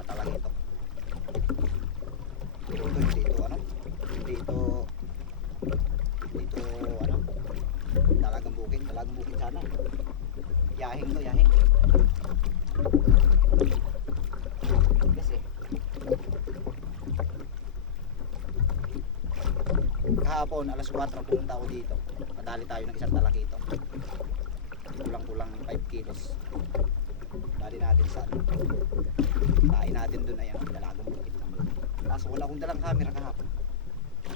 mga talagito. Hindi ito ano, dalagang bukid sana. Yahing to, yahing. Kasi kahapon alas 4 pumunta ako dito. Nadali tayo ng isang talakito. Kulang-kulang 5 kilos. Dali natin sa kain natin dun, ayan, dalagang bukid lang. Kaso wala akong dalang camera kahapon.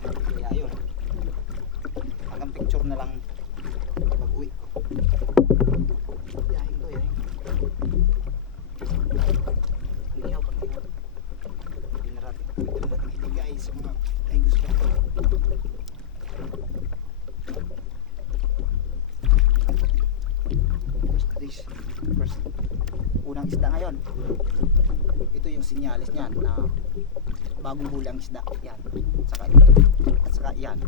Kaya yun, hanggang picture na lang pag uwi ko. Yahin ko, yahin. Pag-ihaw. Hindi narating ito guys, mga ay gusto ko. First, unang isda ngayon. Ito yung sinyalis niyan na bagong hulang isda. Yan. Saka yan.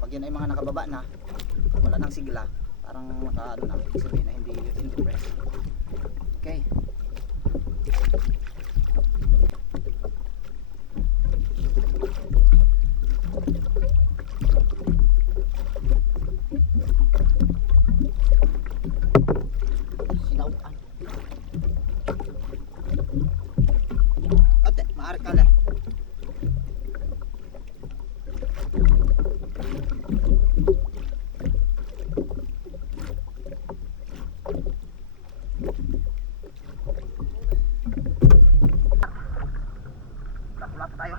Pag yan ay mga nakababa na, wala nang sigla, parang naka ano na, sabihin na hindi fresh. Okay. Sinauan. Ate, maarka lang. Lakulat tayo.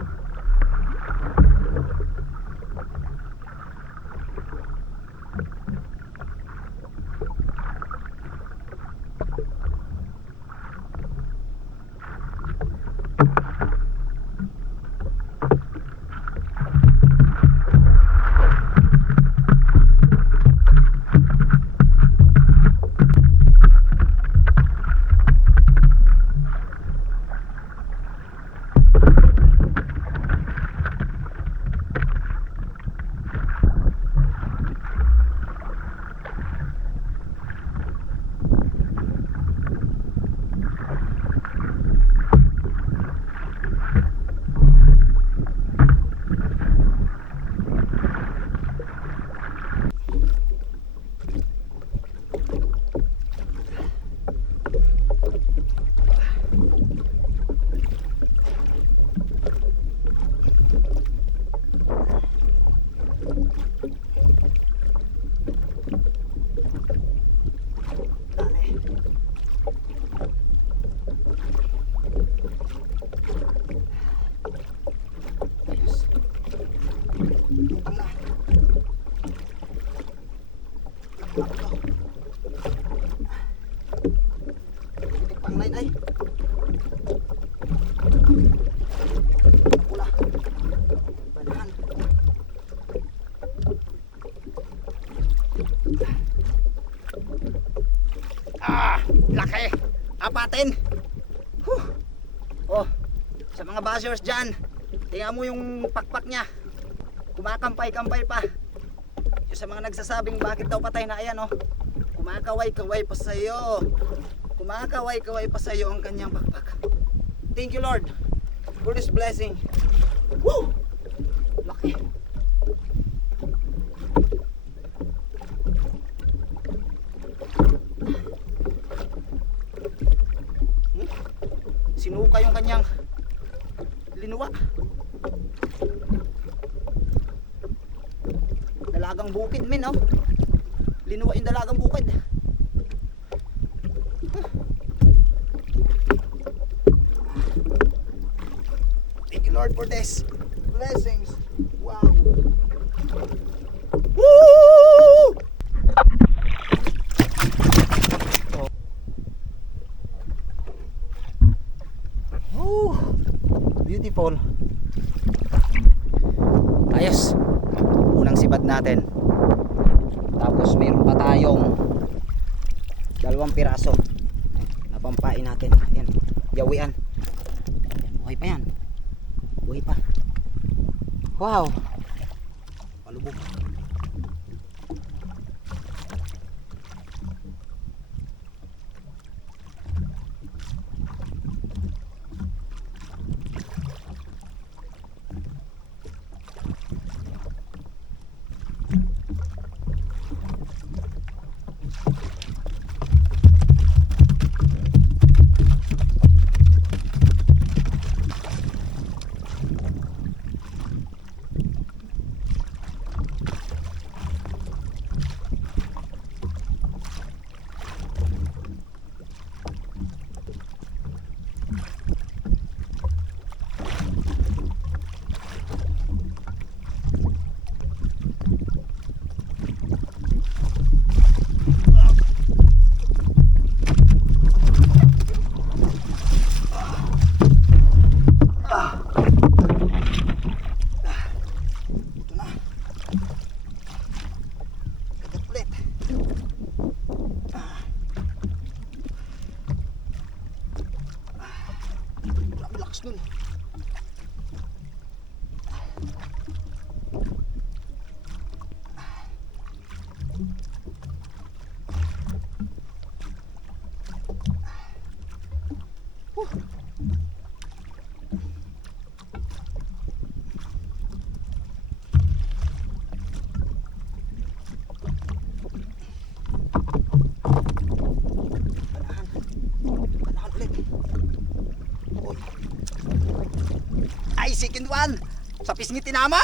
Panglain ay. Pula. Banahan. Laki. Apatin. Oh, sa mga bashers dyan, tingnan mo yung pakpak niya. Kumakampay-kampay pa. Yung sa mga nagsasabing bakit daw patay na, ayan oh. Kumakaway-kaway pa sa'yo. Kumakaway-kaway pa sa'yo ang kanyang pakpak. Thank you Lord for this blessing. Woo! Laki. Sinuka yung kanyang linuwa. Dalagang bukid min oh. Linuwa yung dalagang bukid. Thank you Lord for this blessings. Wow. Woo! Oh, beautiful. Ayos. Unang sibad natin. Tapos mayroon pa tayong 2 piraso na pampain natin. Ayan, yawian. Buhay pa yan. Buhay pa. Wow. Palubog. lakas nun. Ay, second one. Sa pisngi tinama.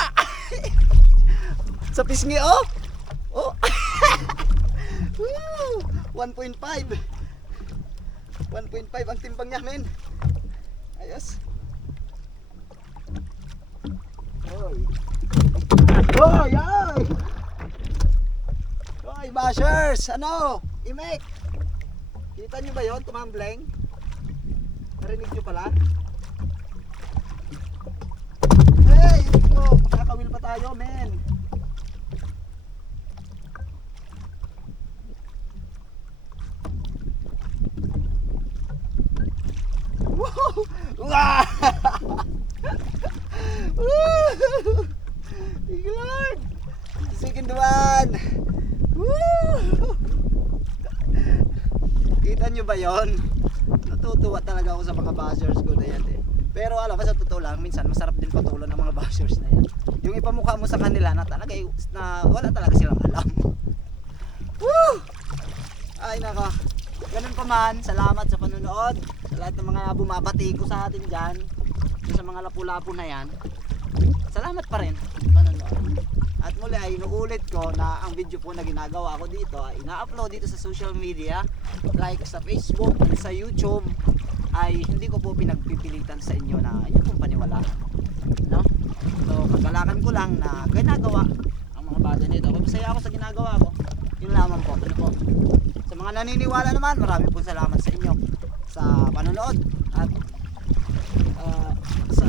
Sa pisngi, oh. Oh. 1.5. 1.5 ang timbang niya, men. Ayos. Oy. Oy, ay. Oy, bashers. Ano? Imek. Kita nyo ba yun? Tumambleng. Narinig nyo pala? Hey, ito. Makakawil pa tayo, men. Wow! Wow! Thank you, Lord. Second one. Woo! Kita nyo ba yon? Natutuwa talaga ako sa mga bashers ko na yan eh. Pero alam mo, sa totoo lang, minsan masarap din patulan ng mga bashers na yan. Yung ipamukha mo sa kanila na talaga na wala talaga silang alam. Woo! Ay naka. Ganun pa man, salamat sa panonood. Sa lahat ng mga bumabati ko sa atin dyan. Sa mga lapu-lapu na yan. Salamat pa rin panonood. At muli ay inuulit ko na ang video po na ginagawa ko dito ay ina-upload dito sa social media, like sa Facebook, sa YouTube, ay hindi ko po pinagpipilitan sa inyo na inyo pong paniwalaan, no? So kagalakan ko lang na ginagawa ang mga bata nito. Masaya ako sa ginagawa ko. Yun lamang po. Ano po? Sa mga naniniwala naman, marami po salamat sa inyo sa panonood at sa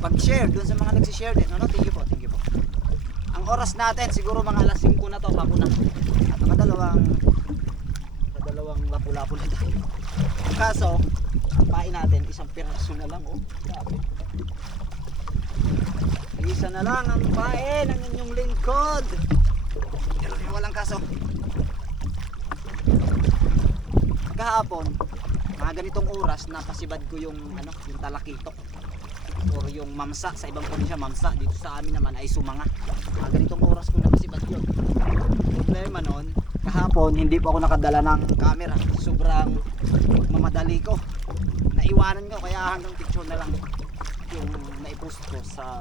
pag-share dun sa mga nagsishare din. No, thank you po, thank you po. Ang oras natin siguro mga alas 5 na to, hapon na. At nakadalawang lapu-lapu na tayo. Ang kaso, ang pain natin isang piraso na lang, oh. Grabe. Isa na lang ang pain ng inyong lingkod. Pero walang kaso. Kahapon, mga ganitong oras napasibad ko yung yung talakitok or yung mamsa. Sa ibang probinsya mamsa, dito sa amin naman ay sumanga. Mga ganitong oras ko napasibad yun. Problema nun, kahapon hindi pa ako nakadala ng camera, sobrang mamadali ko, naiwanan ko, kaya hanggang picture na lang yung naipost ko sa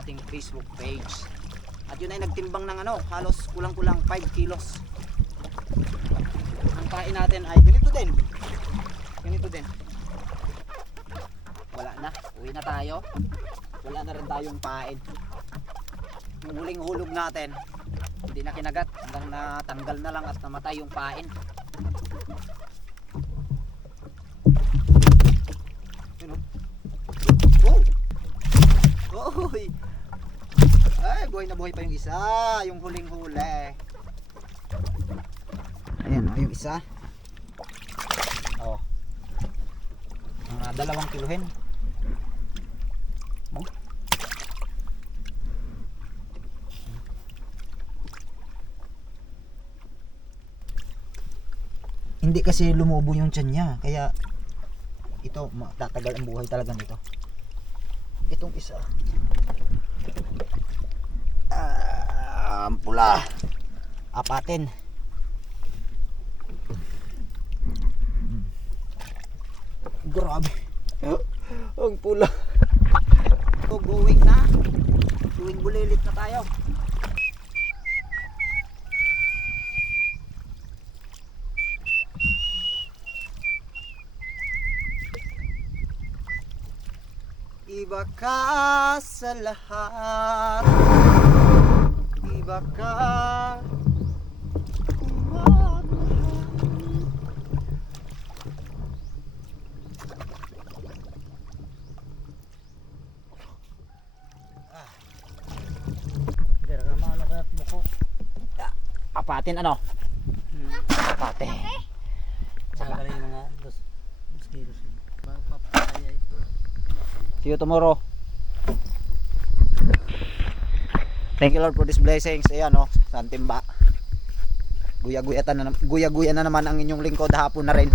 ating Facebook page. At yun ay nagtimbang ng halos kulang-kulang 5 kilos. Ang kain natin ay ganito din. Wala na, uwi na tayo. Wala na rin tayong pain. Yung huling hulog natin hindi na kinagat, hanggang natanggal na lang at namatay yung pain. Oh! Oy! Ay, buhay na buhay pa yung isa, yung huling huli. Ayan, yung isa. Oh. Mga 2 kilohin. Oh. Hindi kasi lumubo yung tiyan niya, kaya ito tatagal ang buhay talaga nito. Itong isa pula, apatin. Grabe, ang pula. So going na, tuwing bulilit na tayo. Iba ka sa lahat, iba ka apatin apatin. Saka rin mga 2 kilos. See you tomorrow. Thank you Lord for these blessings. Ayan o, San Timba. Guya-guya na naman ang inyong lingkod hapon na rin.